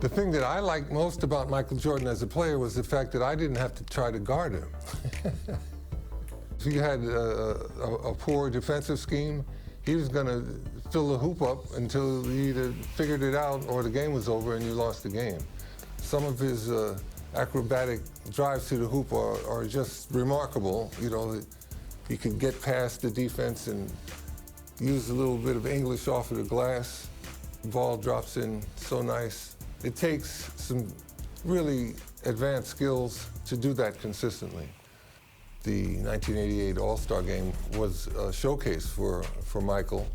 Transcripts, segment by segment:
The thing that I liked most about Michael Jordan as a player was the fact that I didn't have to try to guard him. If you had a poor defensive scheme, he was going to fill the hoop up until you either figured it out or the game was over and you lost the game. Some of his acrobatic drives to the hoop are just remarkable. You know, he could get past the defense and use a little bit of English off of the glass. The ball drops in so nice. It takes some really advanced skills to do that consistently. The 1988 All-Star Game was a showcase for Michael.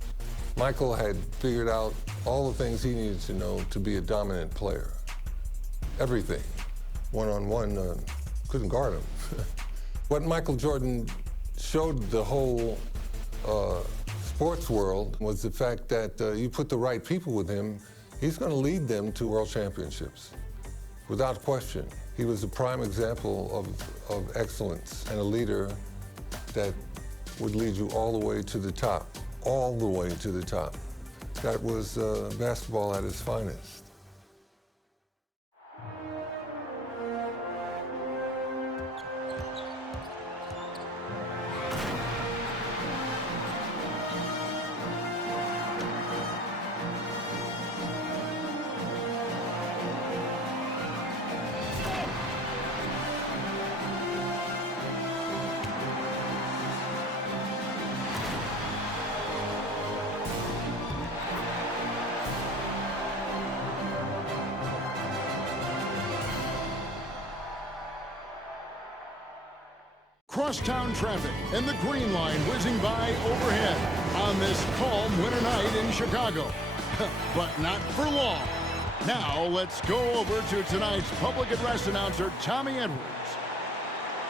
Michael had figured out all the things he needed to know to be a dominant player. Everything. One-on-one, couldn't guard him. What Michael Jordan showed the whole sports world was the fact that you put the right people with him, he's going to lead them to world championships, without question. He was a prime example of excellence and a leader that would lead you all the way to the top, all the way to the top. That was basketball at its finest. Crosstown traffic and the green line whizzing by overhead on this calm winter night in Chicago. But not for long. Now let's go over to tonight's public address announcer, Tommy Edwards.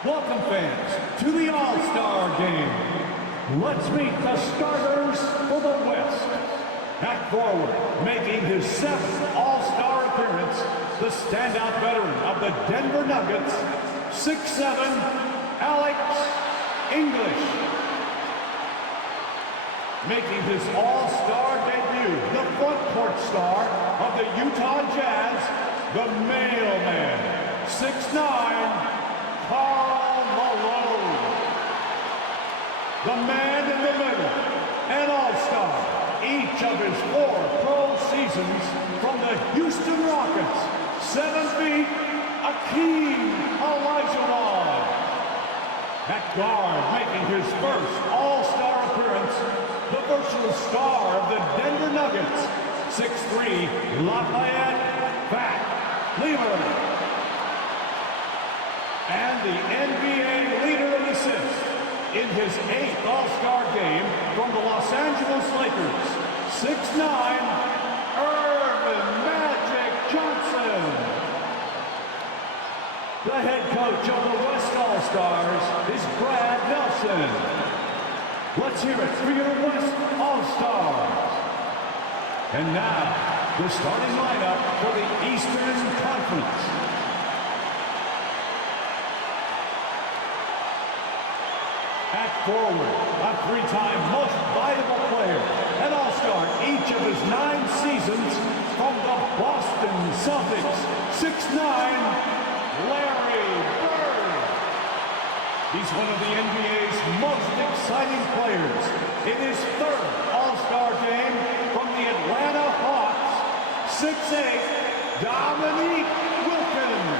Welcome, fans, to the All-Star Game. Let's meet the starters for the West. At forward, making his 7th All-Star appearance, the standout veteran of the Denver Nuggets, 6'7", Alex English. Making his All-Star debut, the front court star of the Utah Jazz, the mailman, 6'9", Karl Malone. The man in the middle, an All-Star, each of his 4 pro seasons from the Houston Rockets, 7 feet, Akeem Olajuwon. At guard, making his first All-Star appearance, the virtual star of the Denver Nuggets, 6'3", Lafayette Fat Lever. And the NBA leader in assists in his 8th All-Star game from the Los Angeles Lakers, 6'9", Irvin Magic Johnson. The head coach of the West All-Stars is Brad Nelson. Let's hear it for your West All-Stars. And now, the starting lineup for the Eastern Conference. At forward, a 3-time most valuable player, an All-Star each of his 9 seasons from the Boston Celtics, 6'9", Larry Bird. He's one of the NBA's most exciting players in his 3rd All-Star game from the Atlanta Hawks, 6'8", Dominique Wilkins.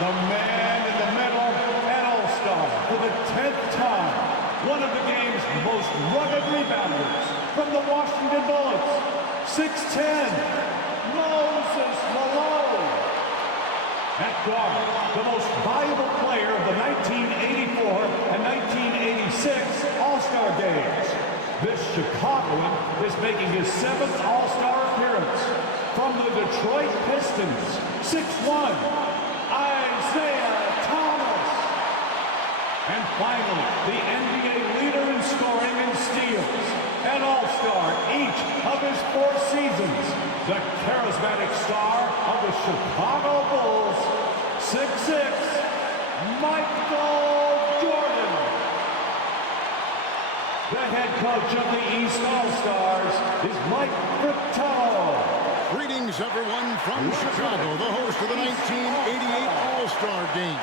The man in the middle, an All-Star for the 10th time, one of the game's most rugged rebounders from the Washington Bullets, 6'10", Moses Malone. At guard, the most valuable player of the 1984 and 1986 All-Star Games. This Chicagoan is making his 7th All-Star appearance from the Detroit Pistons, 6'1", Isaiah Thomas. And finally, the NBA leader in scoring and steals, an All-Star each of his 4 seasons, the charismatic star of the Chicago Bulls, 6'6", Michael Jordan. The head coach of the East All-Stars is Mike Fratello. Greetings, everyone, from Chicago, the host of the 1988 All-Star Game.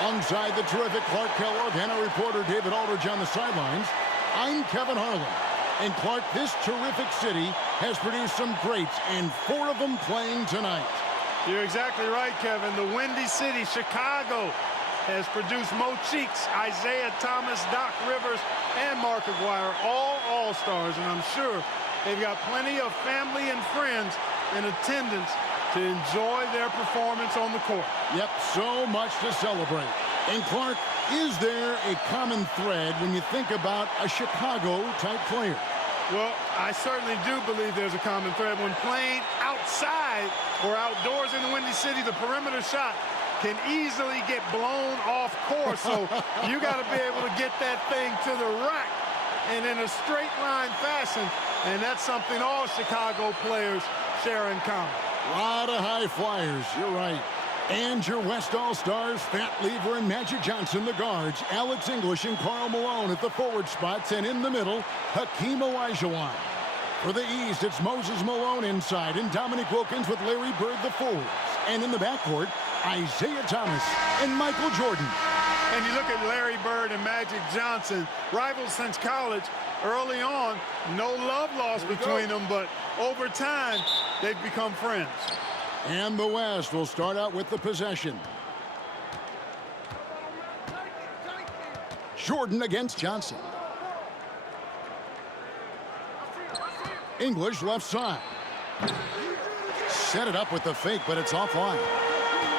Alongside the terrific Clark Kellogg and our reporter David Aldridge on the sidelines, I'm Kevin Harlan. And Clark, this terrific city has produced some greats, and 4 of them playing tonight. You're exactly right, Kevin. The Windy City, Chicago, has produced Mo Cheeks, Isaiah Thomas, Doc Rivers, and Mark Aguirre, all All-Stars, and I'm sure they've got plenty of family and friends in attendance to enjoy their performance on the court. Yep, so much to celebrate. And Clark, is there a common thread when you think about a Chicago-type player? Well, I certainly do believe there's a common thread. When playing outside or outdoors in the Windy City, the perimeter shot can easily get blown off course. So you got to be able to get that thing to the rack and in a straight line fashion. And that's something all Chicago players share in common. A lot of high flyers, you're right. And your West All-Stars, Fat Lever and Magic Johnson, the guards, Alex English and Karl Malone at the forward spots, and in the middle, Hakeem Olajuwon. For the East, it's Moses Malone inside, and Dominique Wilkins with Larry Bird, the forwards. And in the backcourt, Isaiah Thomas and Michael Jordan. And you look at Larry Bird and Magic Johnson, rivals since college. Early on, no love lost between them, but over time, they've become friends. And the West will start out with the possession. Jordan against Johnson. English left side. Set it up with the fake, but it's offline.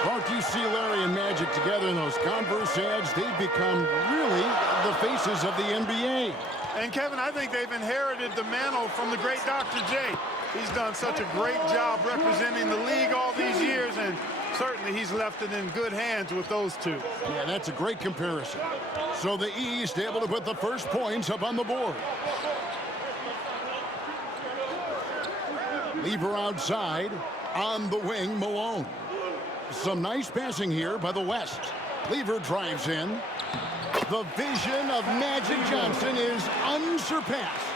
Clark, you see Larry and Magic together in those Converse ads. They've become really the faces of the NBA. And Kevin, I think they've inherited the mantle from the great Dr. J. He's done such a great job representing the league all these years, and certainly he's left it in good hands with those two. Yeah, that's a great comparison. So the East able to put the first points up on the board. Lever outside, on the wing, Malone. Some nice passing here by the West. Lever drives in. The vision of Magic Johnson is unsurpassed.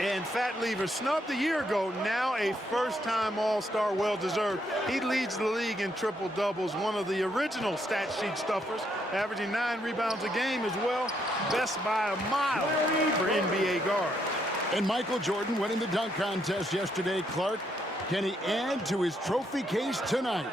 And Fat Lever, snubbed a year ago, now a first-time All-Star, well-deserved. He leads the league in triple-doubles, one of the original stat sheet stuffers, averaging 9 rebounds a game as well. Best by a mile for NBA guards. And Michael Jordan winning the dunk contest yesterday, Clark. Can he add to his trophy case tonight?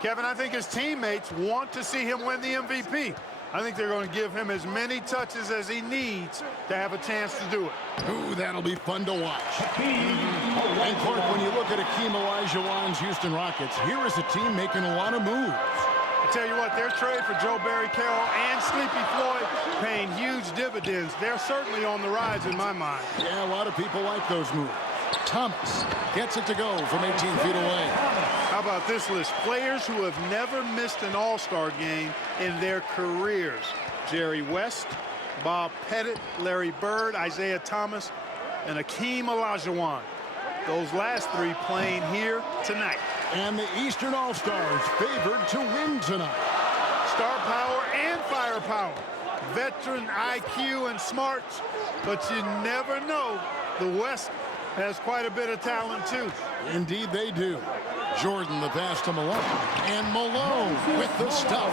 Kevin, I think his teammates want to see him win the MVP. I think they're going to give him as many touches as he needs to have a chance to do it. Ooh, that'll be fun to watch. And Clark, when you look at Hakeem Olajuwon's Houston Rockets, here is a team making a lot of moves. I tell you what, their trade for Joe Barry Carroll and Sleepy Floyd paying huge dividends. They're certainly on the rise in my mind. Yeah, a lot of people like those moves. Thomas gets it to go from 18 feet away. How about this list? Players who have never missed an All-Star game in their careers. Jerry West, Bob Pettit, Larry Bird, Isaiah Thomas, and Hakeem Olajuwon. Those last 3 playing here tonight. And the Eastern All-Stars favored to win tonight. Star power and firepower. Veteran IQ and smarts, but you never know. The West has quite a bit of talent, too. Indeed they do. Jordan the pass to Malone. And Malone with the stuff.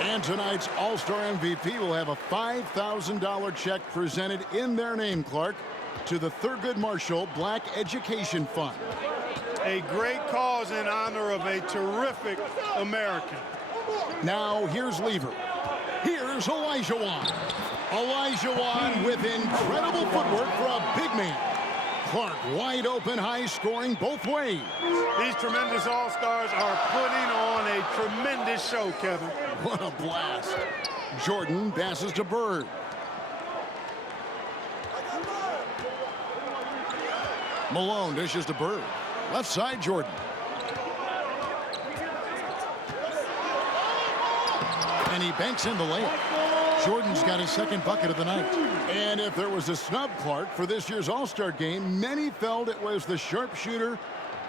And tonight's All-Star MVP will have a $5,000 check presented in their name, Clark, to the Thurgood Marshall Black Education Fund. A great cause in honor of a terrific American. Now here's Lever. Here's Olajuwon. Olajuwon with incredible footwork for a big man. Clark wide open, high scoring both ways. These tremendous All-Stars are putting on a tremendous show, Kevin. What a blast. Jordan passes to Bird. Malone dishes to Bird. Left side, Jordan. And he banks in the layup. Jordan's got his second bucket of the night. And if there was a snub, Clark, for this year's All-Star game, many felt it was the sharpshooter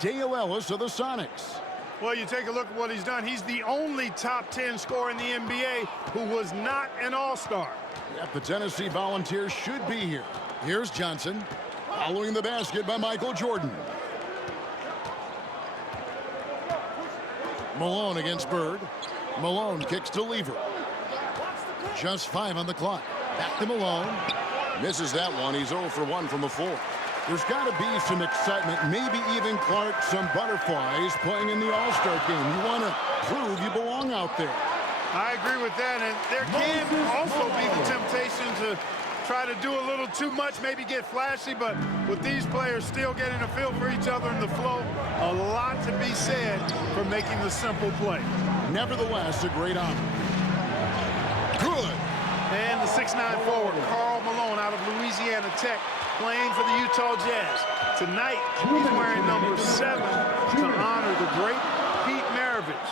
Dale Ellis of the Sonics. Well, you take a look at what he's done. He's the only top 10 scorer in the NBA who was not an All-Star. Yep, the Tennessee Volunteers should be here. Here's Johnson, following the basket by Michael Jordan. Malone against Bird. Malone kicks to Lever. Just 5 on the clock. Back to Malone. Misses that one. He's 0 for 1 from the floor. There's got to be some excitement, maybe even, Clark, some butterflies playing in the All-Star game. You want to prove you belong out there. I agree with that, and there can also be the temptation to try to do a little too much, maybe get flashy, but with these players still getting a feel for each other in the flow, a lot to be said for making the simple play. Nevertheless, a great honor. Good. And the 6'9" forward, Karl Malone out of Louisiana Tech, playing for the Utah Jazz. Tonight, he's wearing number 7 to honor the great Pete Maravich,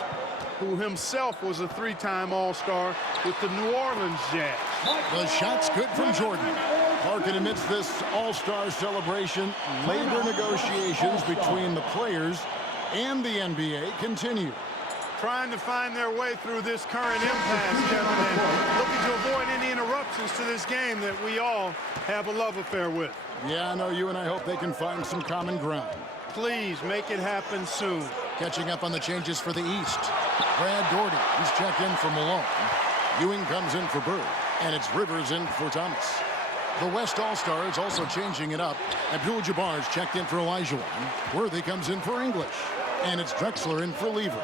who himself was a 3-time All-Star with the New Orleans Jazz. The shot's good from Jordan. Larkin amidst this All-Star celebration. Labor negotiations between the players and the NBA continue. Trying to find their way through this current impasse, Kevin, and looking to avoid any interruptions to this game that we all have a love affair with. Yeah, I know you and I hope they can find some common ground. Please make it happen soon. Catching up on the changes for the East. Brad Daugherty, he's checked in for Malone. Ewing comes in for Bird, and it's Rivers in for Thomas. The West All-Stars also changing it up. Abdul-Jabbar's checked in for Olajuwon. Worthy comes in for English, and it's Drexler in for Lever.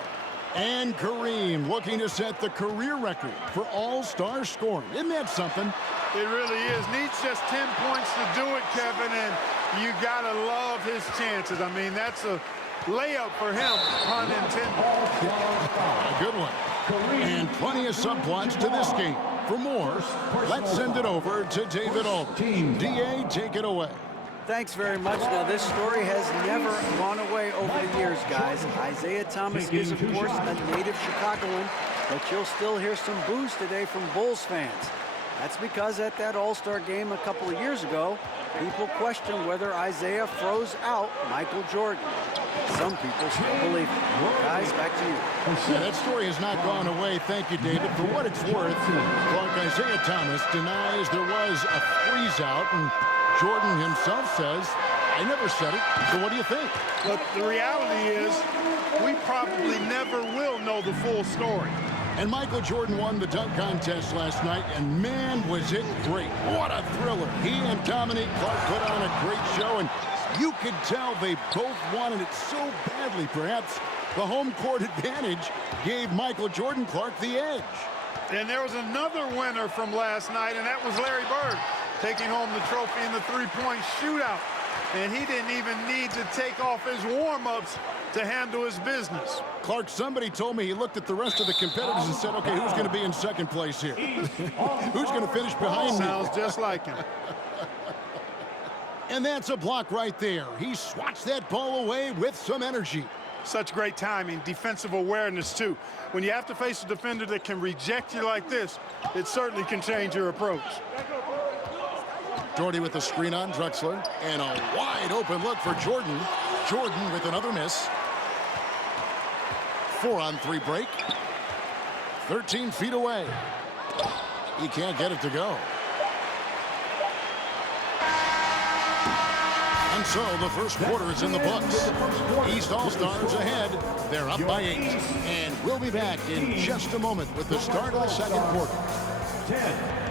And Kareem looking to set the career record for All-Star scoring. Isn't that something? It really is. Needs just 10 points to do it, Kevin, and you got to love his chances. I mean, that's a layup for him, pun intended. A good one. And plenty of subplots to this game. For more, let's send it over to David Aldridge. D.A., take it away. Thanks very much. Now, this story has never gone away over the years, guys. Isaiah Thomas is, of course, a native Chicagoan, but you'll still hear some boos today from Bulls fans. That's because at that All-Star game a couple of years ago, people questioned whether Isaiah froze out Michael Jordan. Some people still believe it. Guys, back to you. Yeah, that story has not gone away. Thank you, David. For what it's worth, Clark, Isaiah Thomas denies there was a freeze-out, and Jordan himself says, I never said it, so what do you think? But the reality is, we probably never will know the full story. And Michael Jordan won the dunk contest last night, and man, was it great. What a thriller. He and Dominique Clark put on a great show, and you could tell they both wanted it so badly. Perhaps the home court advantage gave Michael Jordan Clark the edge. And there was another winner from last night, and that was Larry Bird, taking home the trophy in the three-point shootout. And he didn't even need to take off his warm-ups to handle his business. Clark, somebody told me he looked at the rest of the competitors and said, okay, who's going to be in second place here? Who's going to finish behind me? Sounds just like him. And that's a block right there. He swats that ball away with some energy. Such great timing, defensive awareness, too. When you have to face a defender that can reject you like this, it certainly can change your approach. Daugherty with the screen on Drexler, and a wide open look for Jordan. Jordan with another miss. 4-on-3 break. 13 feet away. He can't get it to go. And so the first quarter is in the books. East All-Stars ahead. They're up by 8. And we'll be back in just a moment with the start of the second quarter. 10.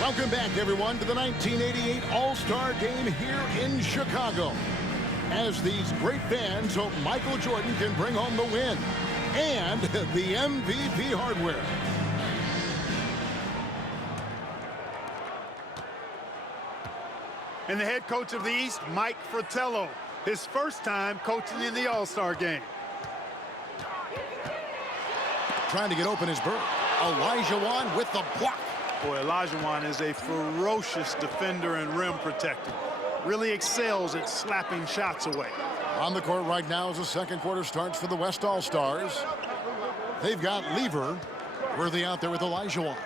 Welcome back, everyone, to the 1988 All-Star Game here in Chicago. As these great fans hope Michael Jordan can bring home the win and the MVP hardware. And the head coach of the East, Mike Fratello, his first time coaching in the All-Star Game. Trying to get open is Bird. Olajuwon with the block. Boy, Olajuwon is a ferocious defender and rim protector. Really excels at slapping shots away. On the court right now as the second quarter starts for the West All-Stars. They've got Lever. Worthy out there with Olajuwon.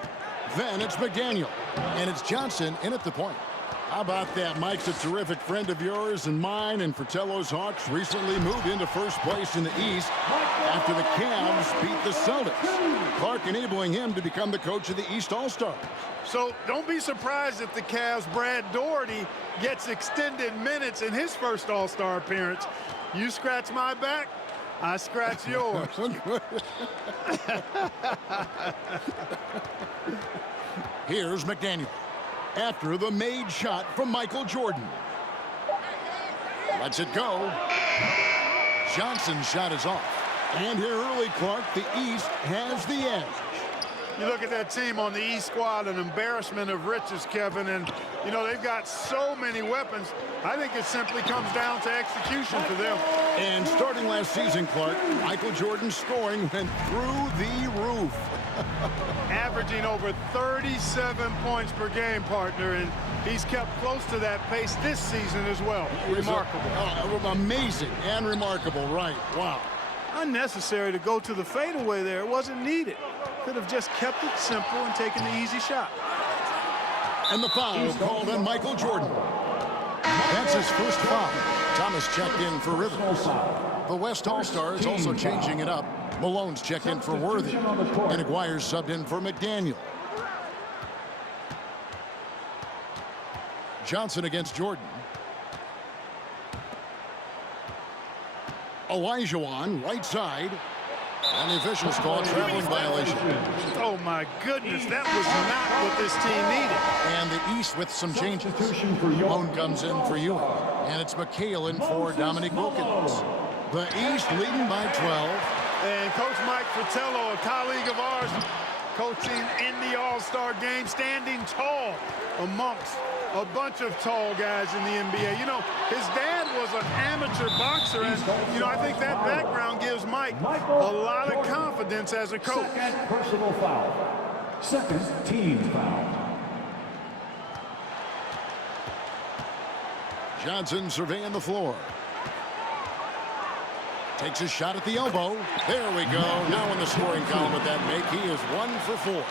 Then it's McDaniel. And it's Johnson in at the point. How about that? Mike's a terrific friend of yours and mine, and Fratello's Hawks recently moved into first place in the East after the Cavs beat the Celtics. Clark enabling him to become the coach of the East All-Stars. So don't be surprised if the Cavs' Brad Daugherty gets extended minutes in his first All-Star appearance. You scratch my back, I scratch yours. Here's McDaniel after the made shot from Michael Jordan. Lets it go. Johnson's shot is off. And here early, Clark, the East has the edge. You look at that team on the East squad, an embarrassment of riches, Kevin, and, you know, they've got so many weapons. I think it simply comes down to execution for them. And starting last season, Clark, Michael Jordan's scoring went through the roof. Averaging over 37 points per game, partner, and he's kept close to that pace this season as well. Remarkable. Amazing and remarkable, right? Wow. Unnecessary to go to the fadeaway there. It wasn't needed. Could have just kept it simple and taken the easy shot. And the foul called on Michael Jordan. That's his first foul. Thomas checked in for Rivers. The West All-Stars also changing it up. Malone's checked in for Worthy. And Aguirre's subbed in for McDaniel. Johnson against Jordan. Olajuwon, right side. And the officials call a traveling violation. Oh, my goodness. That was not what this team needed. And the East with some changes. Malone comes in for Ewing. And it's McHale in for Dominique Wilkins. The East leading by 12. And Coach Mike Fratello, a colleague of ours, coaching in the All-Star game, standing tall amongst a bunch of tall guys in the NBA. You know, his dad was an amateur boxer, and, you know, I think that background gives Mike a lot of confidence as a coach. Second personal foul. Second team foul. Johnson surveying the floor. Takes a shot at the elbow. There we go. Now in the scoring column with that make, he is 1 for 4.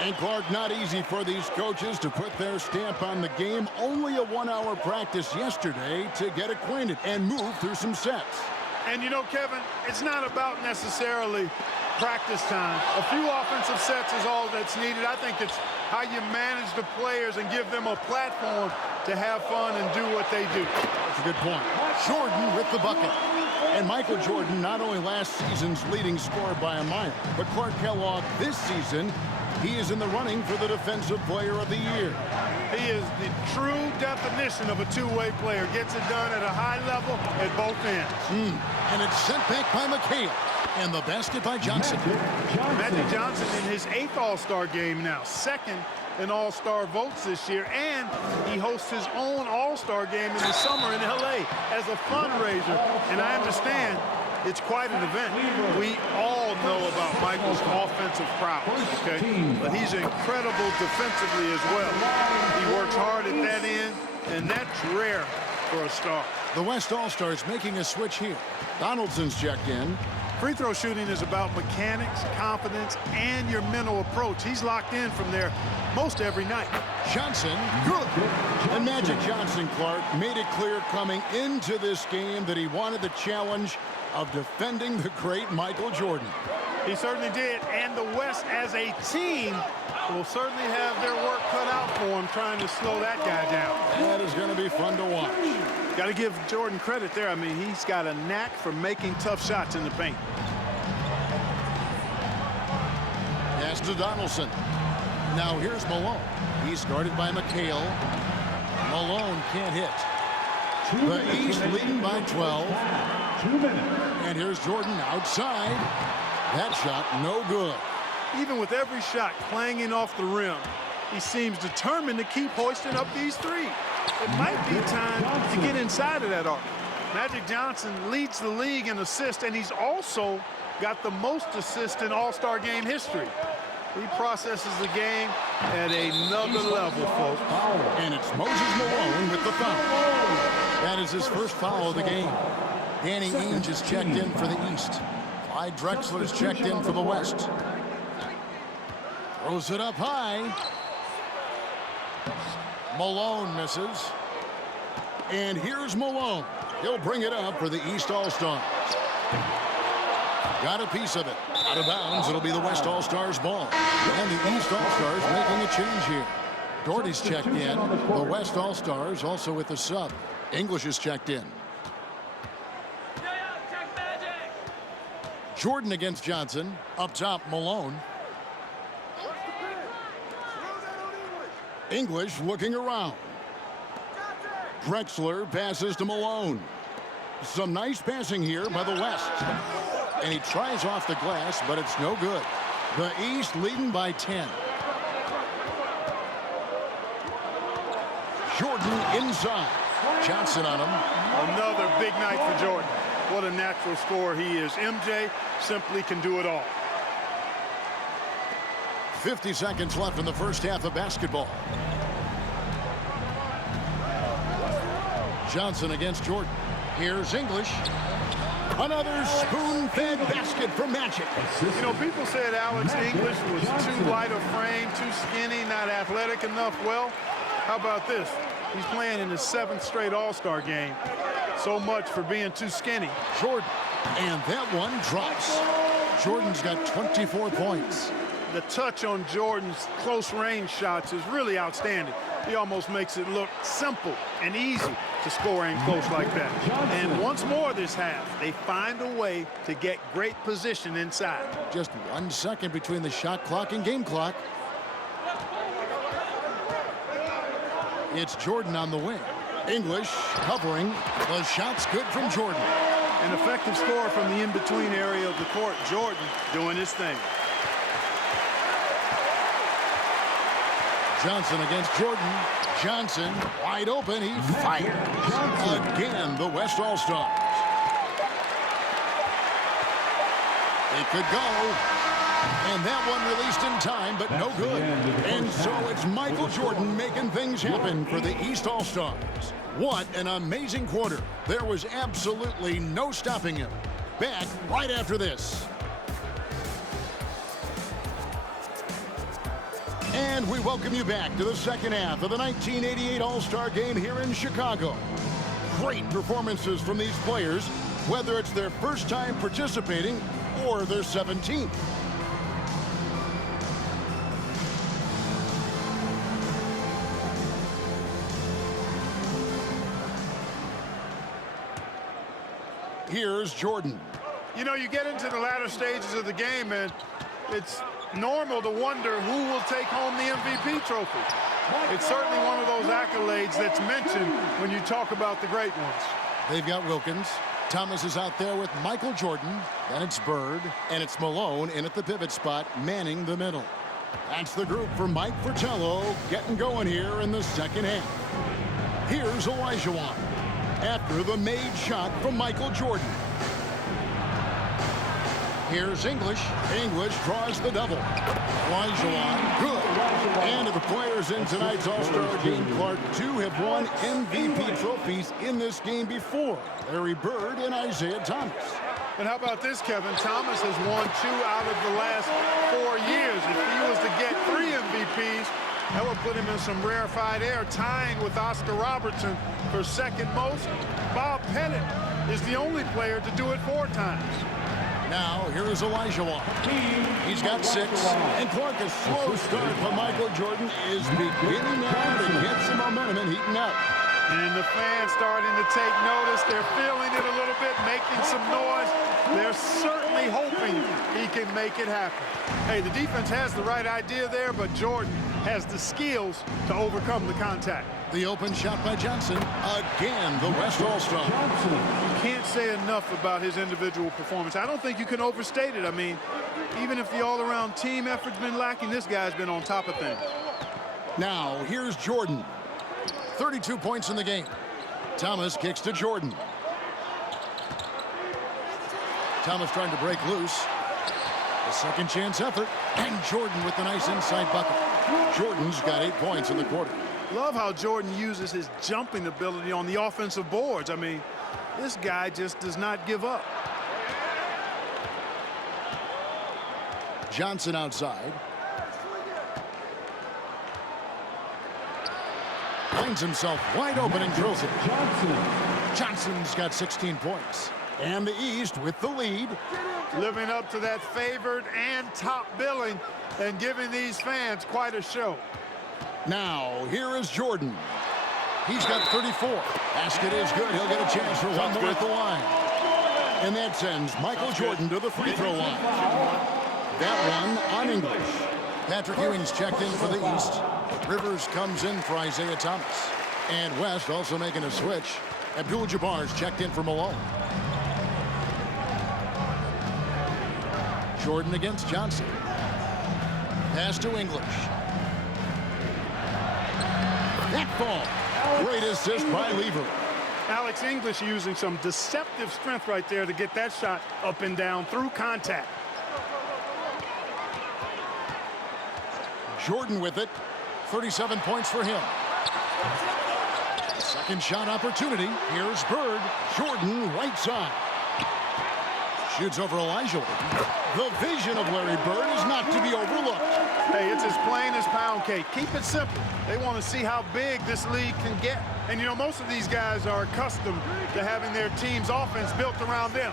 And Clark, not easy for these coaches to put their stamp on the game. Only a 1-hour practice yesterday to get acquainted and move through some sets. And you know, Kevin, it's not about necessarily practice time. A few offensive sets is all that's needed. I think it's how you manage the players and give them a platform to have fun and do what they do. That's a good point. Jordan with the bucket. And Michael Jordan, not only last season's leading scorer by a mile, but Clark Kellogg this season, he is in the running for the Defensive Player of the Year. He is the true definition of a two-way player. Gets it done at a high level at both ends. And it's sent back by McHale. And the basket by Johnson. Magic Johnson in his 8th All-Star game now. 2nd in All-Star votes this year. And he hosts his own All-Star game in the summer in L.A. as a fundraiser. And I understand it's quite an event. We all know about Michael's offensive prowess, okay? But he's incredible defensively as well. He works hard at that end, and that's rare for a star. The West All-Stars making a switch here. Donaldson's checked in. Free throw shooting is about mechanics, confidence, and your mental approach. He's locked in from there most every night. Johnson, good. And Magic Johnson, Clark, made it clear coming into this game that he wanted the challenge of defending the great Michael Jordan. He certainly did, and the West as a team will certainly have their work cut out for him trying to slow that guy down. That is going to be fun to watch. Got to give Jordan credit there. I mean, he's got a knack for making tough shots in the paint. Pass to Donaldson. Now here's Malone. He's guarded by McHale. Malone can't hit. The East leading by 12. 2 minutes. And here's Jordan outside. That shot no good. Even with every shot clanging off the rim, he seems determined to keep hoisting up these threes. It might be time to get inside of that arc. Magic Johnson leads the league in assists, and he's also got the most assists in All-Star game history. He processes the game at another level, folks. And it's Moses Malone with the foul. That is his first foul of the game. Danny Ainge is checked in for the East. Clyde Drexler's checked in for the West. Throws it up high. Malone misses. And here's Malone. He'll bring it up for the East All-Stars. Got a piece of it. Out of bounds, it'll be the West All-Stars ball. And the East All-Stars making a change here. Doherty's checked in. The West All-Stars also with the sub. English is checked in. Jordan against Johnson. Up top, Malone. English looking around. Drexler passes to Malone. Some nice passing here by the West. And he tries off the glass, but it's no good. The East leading by 10. Jordan inside. Johnson on him. Another big night for Jordan. What a natural scorer he is. MJ simply can do it all. 50 seconds left in the first half of basketball. Johnson against Jordan. Here's English. Another spoon-fed basket for Magic. You know, people said Alex English was too light of frame, too skinny, not athletic enough. Well, how about this? He's playing in his 7th straight All-Star game. So much for being too skinny. Jordan. And that one drops. Jordan's got 24 points. The touch on Jordan's close-range shots is really outstanding. He almost makes it look simple and easy to score in close like that. And once more this half, they find a way to get great position inside. Just 1 second between the shot clock and game clock. It's Jordan on the wing. English covering. The shot's good from Jordan. An effective score from the in-between area of the court. Jordan doing his thing. Johnson against Jordan. Johnson wide open. He fires. Again, the West All-Stars. It could go. And that one released in time, but no good. And so it's Michael Jordan making things happen for the East All-Stars. What an amazing quarter. There was absolutely no stopping him. Back right after this. And we welcome you back to the second half of the 1988 All-Star Game here in Chicago. Great performances from these players, whether it's their first time participating or their 17th. Here's Jordan. You know, you get into the latter stages of the game, and it's normal to wonder who will take home the MVP trophy. It's certainly one of those accolades that's mentioned when you talk about the great ones. They've got Wilkins. Thomas is out there with Michael Jordan. Then it's Bird, and it's Malone in at the pivot spot, manning the middle. That's the group for Mike Fratello getting going here in the second half. Here's Olajuwon after the made shot from Michael Jordan. Here's English. English draws the double. Olajuwon, good. And of the players in tonight's All-Star game, Clark, 2 have won MVP trophies in this game before. Larry Bird and Isaiah Thomas. And how about this, Kevin? Thomas has won 2 out of the last 4 years. If he was to get 3 MVPs, that would put him in some rarefied air, tying with Oscar Robertson for second most. Bob Pettit is the only player to do it 4 times. Now, here is Olajuwon. He's got 6. And Clark, a slow start for Michael Jordan is beginning now to get some momentum and heating up. And the fans starting to take notice. They're feeling it a little bit, making some noise. They're certainly hoping he can make it happen. Hey, the defense has the right idea there, but Jordan has the skills to overcome the contact. The open shot by Johnson. Again, the West All-Star. You can't say enough about his individual performance. I don't think you can overstate it. I mean, even if the all-around team effort's been lacking, this guy's been on top of things. Now, here's Jordan. 32 points in the game. Thomas kicks to Jordan. Thomas trying to break loose. A second chance effort. And Jordan with the nice inside bucket. Jordan's got 8 points in the quarter. Love how Jordan uses his jumping ability on the offensive boards. I mean, this guy just does not give up. Johnson outside. Finds himself wide open and drills it. Johnson's got 16 points. And the East with the lead. Living up to that favored and top billing and giving these fans quite a show. Now, here is Jordan. He's got 34. Basket is good. He'll get a chance for one more at the line. And that sends Michael Jordan to the free throw line. That one on English. Patrick Ewing's checked in for the East. Rivers comes in for Isaiah Thomas. And West also making a switch. Abdul-Jabbar's checked in for Malone. Jordan against Johnson. Pass to English. That ball. Great assist by Lever. Alex English using some deceptive strength right there to get that shot up and down through contact. Jordan with it. 37 points for him. Second shot opportunity. Here's Bird. Jordan right side. Shoots over Elijah. The vision of Larry Bird is not to be overlooked. Hey, it's as plain as pound cake. Keep it simple. They want to see how big this league can get. And, you know, most of these guys are accustomed to having their team's offense built around them.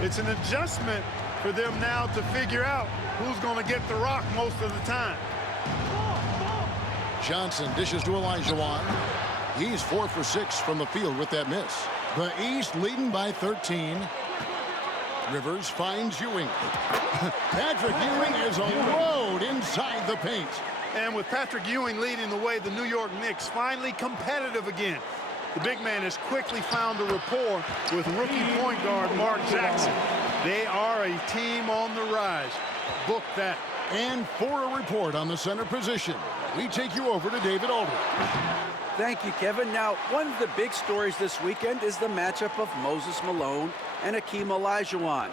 It's an adjustment for them now to figure out who's going to get the rock most of the time. Johnson dishes to Elijah. He's 4 for 6 from the field with that miss. The East leading by 13. Rivers finds Ewing. Patrick Ewing is alone inside the paint. And with Patrick Ewing leading the way, the New York Knicks finally competitive again. The big man has quickly found a rapport with rookie point guard Mark Jackson. They are a team on the rise. Book that. And for a report on the center position, we take you over to David Aldridge. Thank you, Kevin. Now, one of the big stories this weekend is the matchup of Moses Malone and Hakeem Olajuwon.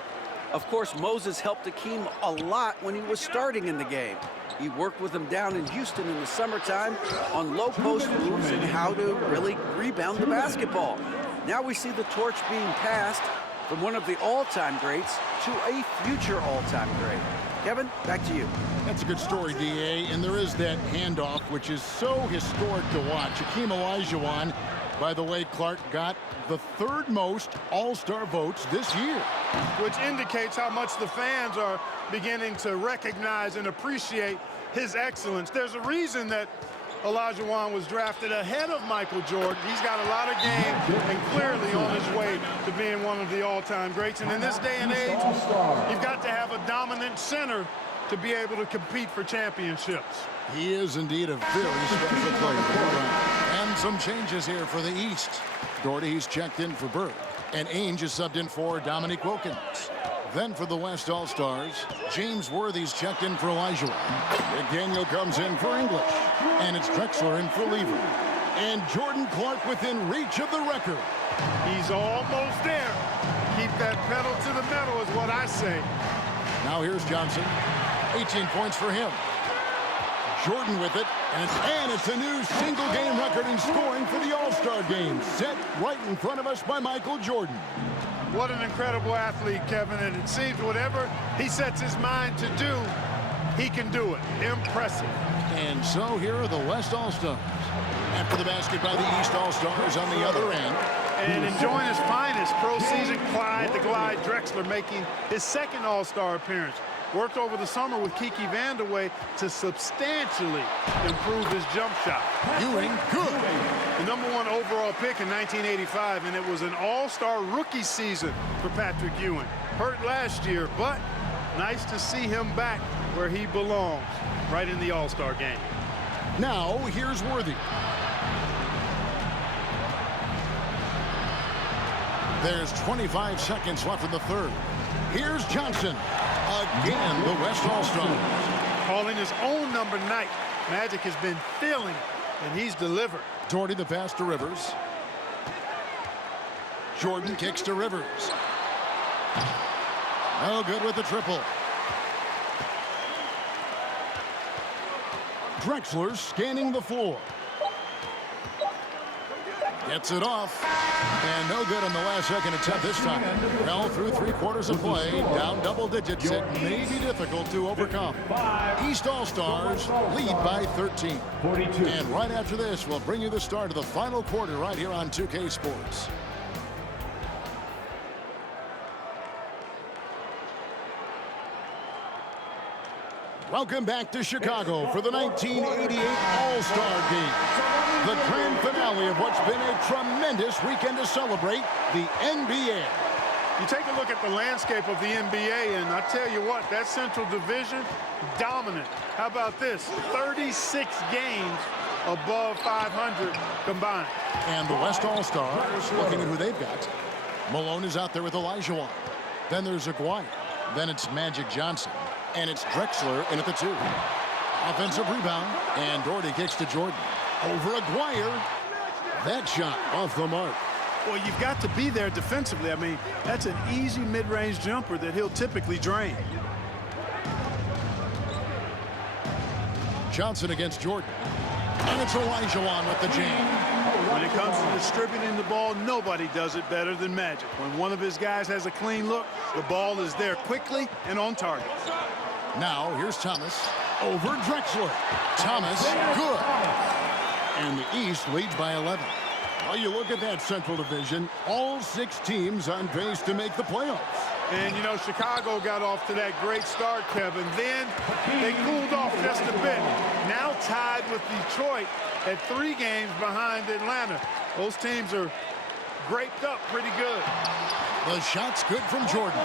Of course, Moses helped Hakeem a lot when he was starting in the game. He worked with him down in Houston in the summertime on low post moves and how to really rebound the basketball. Now we see the torch being passed from one of the all-time greats to a future all-time great. Kevin, back to you. That's a good story, D.A., and there is that handoff, which is so historic to watch. Hakeem Olajuwon, by the way, Clark, got the third most All-Star votes this year. Which indicates how much the fans are beginning to recognize and appreciate his excellence. There's a reason that Olajuwon was drafted ahead of Michael Jordan. He's got a lot of game and clearly on his way to being one of the all-time greats. And in this day and age, you've got to have a dominant center to be able to compete for championships. He is indeed a very special player. And some changes here for the East. Doherty's checked in for Bird, and Ainge is subbed in for Dominique Wilkins. Then for the West All-Stars, James Worthy's checked in for Elijah. McDaniel comes in for English, and it's Drexler in for Lever. And Jordan Clark within reach of the record. He's almost there. Keep that pedal to the metal is what I say. Now here's Johnson. 18 points for him. Jordan with it, and it's a new single-game record in scoring for the All-Star game, set right in front of us by Michael Jordan. What an incredible athlete, Kevin, and it seems whatever he sets his mind to do, he can do it. Impressive. And so here are the West All-Stars. After the basket by the East All-Stars on the other end. And enjoying his finest pro season, Clyde the Glide Drexler making his second All-Star appearance. Worked over the summer with Kiki Vandeweghe to substantially improve his jump shot. Ewing, good. The #1 overall pick in 1985, and it was an all-star rookie season for Patrick Ewing. Hurt last year, but nice to see him back where he belongs, right in the all-star game. Now, here's Worthy. There's 25 seconds left in the third. Here's Johnson. Again, the West All-Stars. Calling his own number night. Magic has been feeling, and he's delivered. Doherty the pass to Rivers. Jordan kicks to Rivers. No good with the triple. Drexler scanning the floor. Gets it off. And no good on the last second attempt this time. Well, through 3/4 of play, down double digits, it may be difficult to overcome. East All-Stars lead by 13. 42. And right after this, we'll bring you the start of the final quarter right here on 2K Sports. Welcome back to Chicago for the 1988 All-Star Game. The grand finale of what's been a tremendous weekend to celebrate the NBA. You take a look at the landscape of the NBA, and I tell you what, that Central Division, dominant. How about this? 36 games above 500 combined. And the West All-Stars, looking at who they've got. Malone is out there with Olajuwon. Then there's Aguirre. Then it's Magic Johnson. And it's Drexler in at the 2. Offensive rebound, and Doherty kicks to Jordan. Over Aguirre. That shot off the mark. Well, you've got to be there defensively. I mean, that's an easy mid-range jumper that he'll typically drain. Johnson against Jordan. And it's Olajuwon with the jam. When it comes to distributing the ball, nobody does it better than Magic. When one of his guys has a clean look, the ball is there quickly and on target. Now, here's Thomas over Drexler. Thomas, good. And the East leads by 11. Well, you look at that Central Division, all 6 teams on pace to make the playoffs. And, you know, Chicago got off to that great start, Kevin. Then they cooled off just a bit. Now tied with Detroit at 3 games behind Atlanta. Those teams are graped up pretty good. The shot's good from Jordan.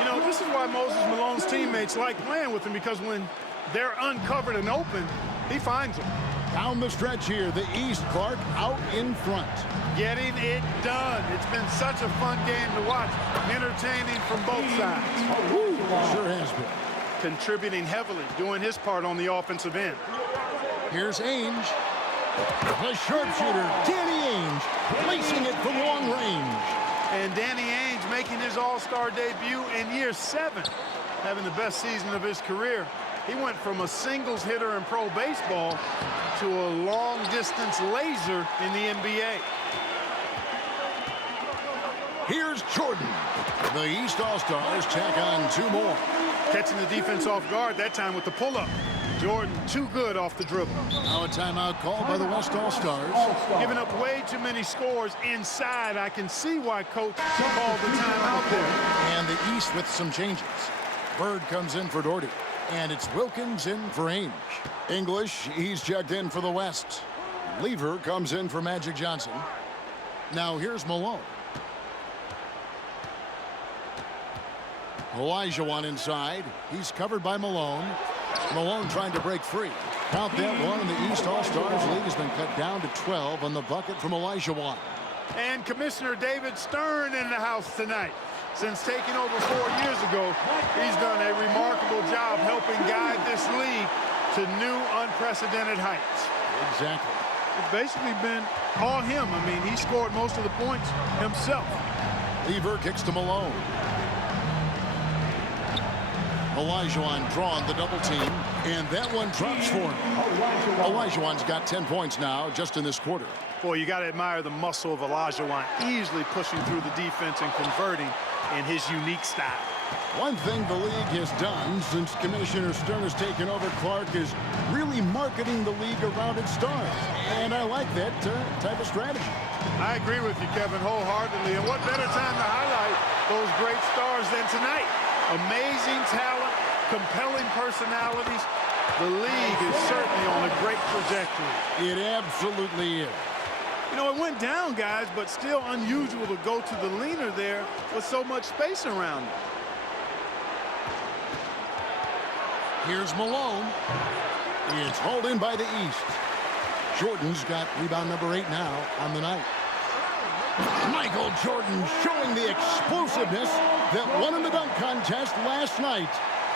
You know, this is why Moses Malone's teammates like playing with him, because when they're uncovered and open, he finds them. Down the stretch here, the East, Clark out in front. Getting it done. It's been such a fun game to watch. Entertaining from both sides. Sure has been. Contributing heavily, doing his part on the offensive end. Here's Ainge. The sharpshooter, Danny Ainge, placing it from long range. And Danny Ainge making his All-Star debut in year 7, having the best season of his career. He went from a singles hitter in pro baseball to a long-distance laser in the NBA. Here's Jordan. The East All-Stars tack on 2 more. Catching the defense off guard, that time with the pull-up. Jordan too good off the dribble. Now a timeout called by the West All-Stars. Giving up way too many scores inside. I can see why coach called the timeout there. And the East with some changes. Bird comes in for Doherty. And it's Wilkins in for Ainge. English, he's checked in for the West. Lever comes in for Magic Johnson. Now here's Malone. Olajuwon inside. He's covered by Malone. Malone trying to break free. Count that one, and the East All-Stars lead has been cut down to 12 on the bucket from Olajuwon. And Commissioner David Stern in the house tonight. Since taking over 4 years ago, he's done a remarkable job helping guide this league to new unprecedented heights. Exactly. It's basically been all him. I mean, he scored most of the points himself. Lever kicks to Malone. Olajuwon drawn the double team, and that one drops for him. Olajuwon's got 10 points now just in this quarter. Boy, you got to admire the muscle of Olajuwon, easily pushing through the defense and converting in his unique style. One thing the league has done since Commissioner Stern has taken over, Clark, is really marketing the league around its stars. And I like that type of strategy. I agree with you, Kevin, wholeheartedly. And what better time to highlight those great stars than tonight? Amazing talent, compelling personalities. The league is certainly on a great trajectory. It absolutely is. You know, it went down, guys, but still unusual to go to the leaner there with so much space around it. Here's Malone. It's hauled in by the East. Jordan's got rebound number 8 now on the night. Michael Jordan showing the explosiveness that won in the dunk contest last night.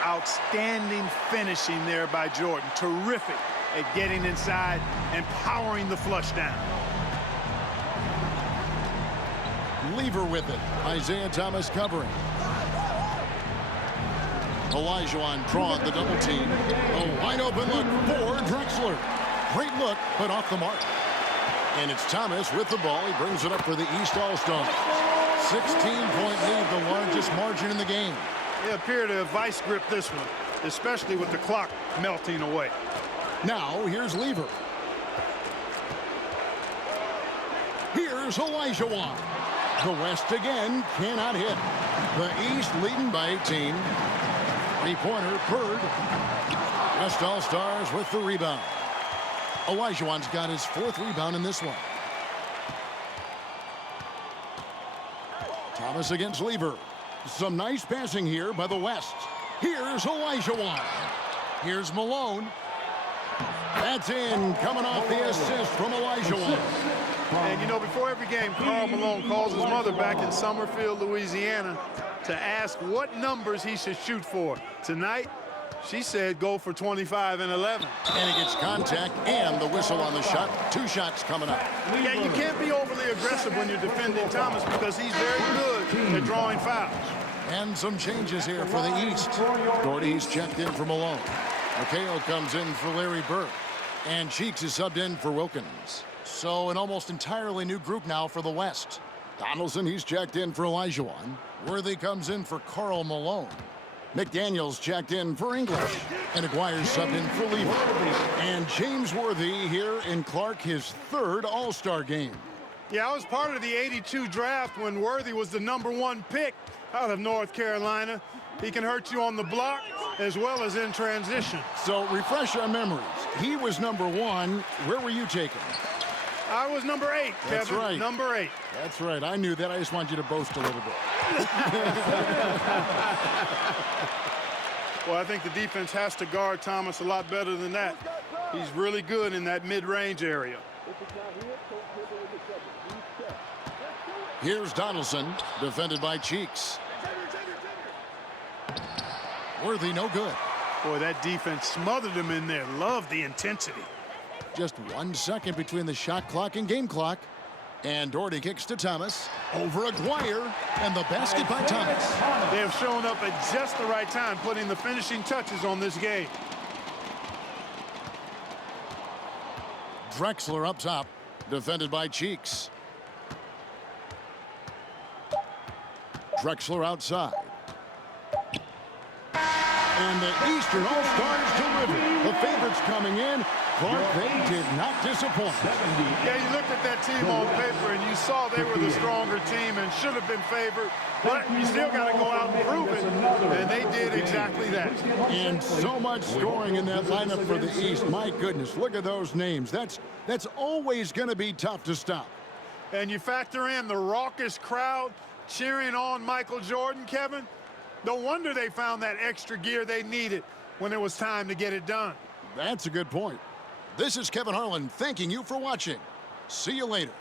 Outstanding finishing there by Jordan. Terrific at getting inside and powering the flush down. Lever with it. Isaiah Thomas covering. Olajuwon drawn the double team. A wide open look for Drexler. Great look, but off the mark. And it's Thomas with the ball. He brings it up for the East All-Stars. 16-point lead, the largest margin in the game. They appear to have vice gripped this one, especially with the clock melting away. Now, here's Lever. Here's Olajuwon. The West again cannot hit. The East leading by 18. Three-pointer, Bird. West All-Stars with the rebound. Olajuwon's got his 4th rebound in this one. Thomas against Lever. Some nice passing here by the West. Here's Olajuwon. Here's Malone. That's in, coming off the assist from Olajuwon. And, you know, before every game, Karl Malone calls his mother back in Summerfield, Louisiana, to ask what numbers he should shoot for. Tonight, she said go for 25 and 11. And he gets contact and the whistle on the shot. 2 shots coming up. Yeah, you can't be overly aggressive when you're defending Thomas because he's very good at drawing fouls. And some changes here for the East. Doherty's checked in for Malone. McHale comes in for Larry Bird. And Cheeks is subbed in for Wilkins. So an almost entirely new group now for the West. Donaldson, he's checked in for Olajuwon. Worthy comes in for Karl Malone. McDaniels checked in for English. And Aguirre's subbed in for Lever. And James Worthy here in Clark, his 3rd All-Star game. Yeah, I was part of the '82 draft when Worthy was the #1 pick out of North Carolina. He can hurt you on the block as well as in transition. So refresh our memories. He was #1. Where were you taken? I was number 8, Kevin. That's right. Number 8. That's right. I knew that. I just wanted you to boast a little bit. Well, I think the defense has to guard Thomas a lot better than that. He's really good in that mid-range area. Here's Donaldson, defended by Cheeks. Worthy, no good. Boy, that defense smothered him in there. Love the intensity. Just 1 second between the shot clock and game clock. And Doherty kicks to Thomas. Over Aguirre, and the basket by Thomas. They have shown up at just the right time, putting the finishing touches on this game. Drexler up top, defended by Cheeks. Drexler outside. And the Eastern All-Stars deliver. The favorites coming in. Clark, they did not disappoint. Yeah, you looked at that team on paper and you saw they were the stronger team and should have been favored. But you still got to go out and prove it. And they did exactly that. And so much scoring in that lineup for the East. My goodness, look at those names. That's always going to be tough to stop. And you factor in the raucous crowd cheering on Michael Jordan, Kevin. No wonder they found that extra gear they needed when it was time to get it done. That's a good point. This is Kevin Harlan thanking you for watching. See you later.